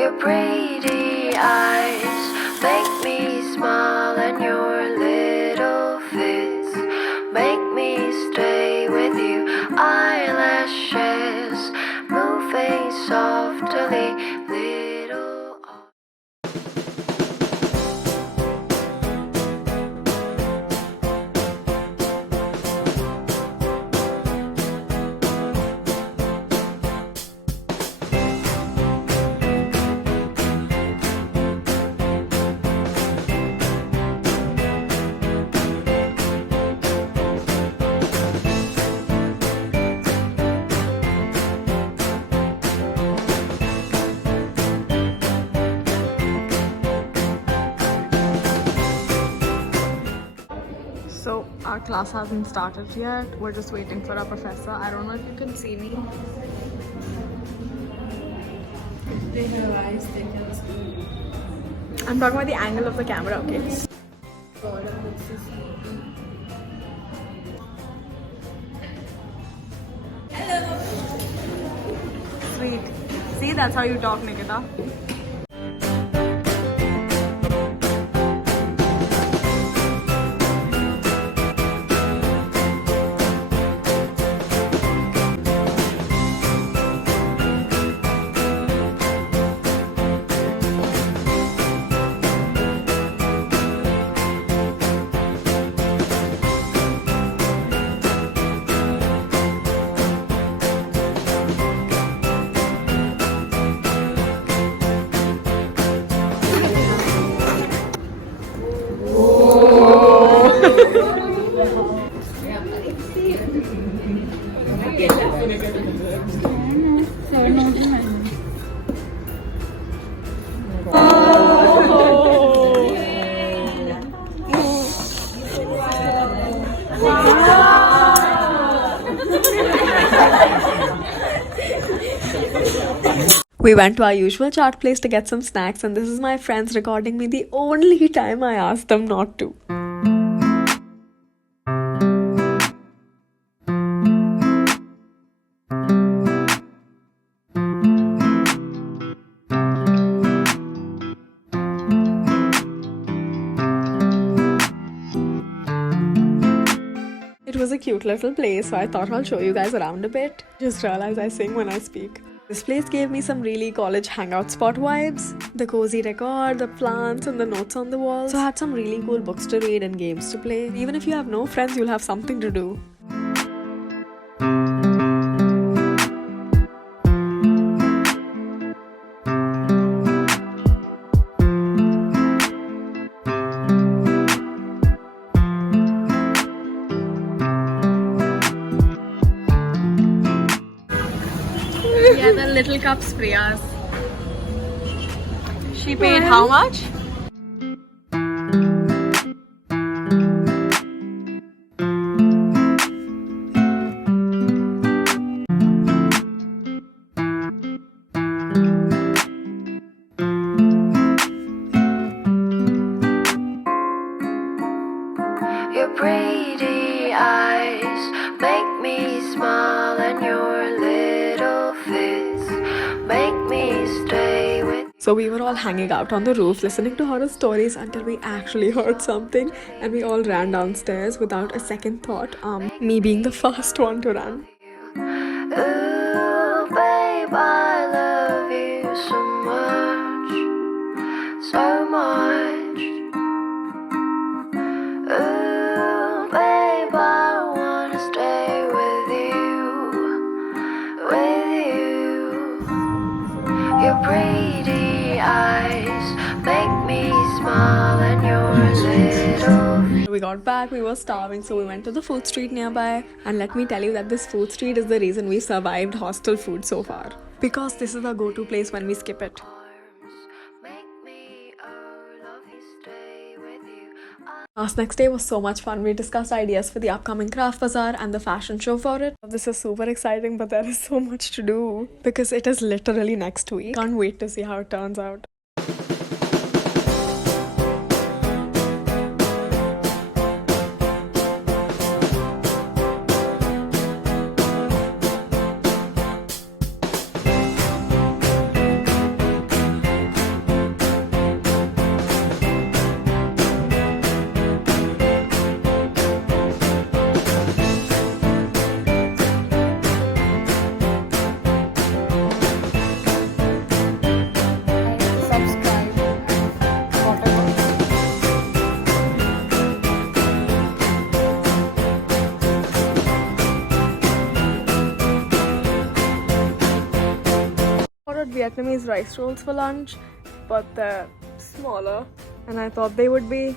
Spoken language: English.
Your pretty eyes make me smile, and your little fits make me stay with you. Eyelashes moving softly, little. So our class hasn't started yet. We're just waiting for our professor. I don't know if you can see me. If they have eyes, they can see. I'm talking about the angle of the camera, okay? God, this is Sweet. See, that's how you talk, Nikita. We went to our usual chaat place to get some snacks, and this is my friends recording me the only time I asked them not to. It was a cute little place, so I thought I'll show you guys around a bit. Just realize I sing when I speak. This place gave me some really college hangout spot vibes. The cozy decor, the plants and the notes on the walls. So I had some really cool books to read and games to play. Even if you have no friends, you'll have something to do. Yeah, the little cups, Priya's. She paid how much? Your pretty eyes make me smile, and your little fits make me stay with. So we were all hanging out on the roof listening to horror stories until we actually heard something, and we all ran downstairs without a second thought. Me being the first one to run. Ooh, babe, I love you so much, so much. Ooh, babe, I wanna stay with you. Your pretty eyes make me smile, and your little. We got back, we were starving, so we went to the food street nearby. And let me tell you that this food street is the reason we survived hostel food so far. Because this is our go-to place when we skip it. Our next day was so much fun. We discussed ideas for the upcoming craft bazaar and the fashion show for it. This is super exciting, but there is so much to do because it is literally next week. Can't wait to see how it turns out. ordered Vietnamese rice rolls for lunch, but they're smaller and I thought they would be.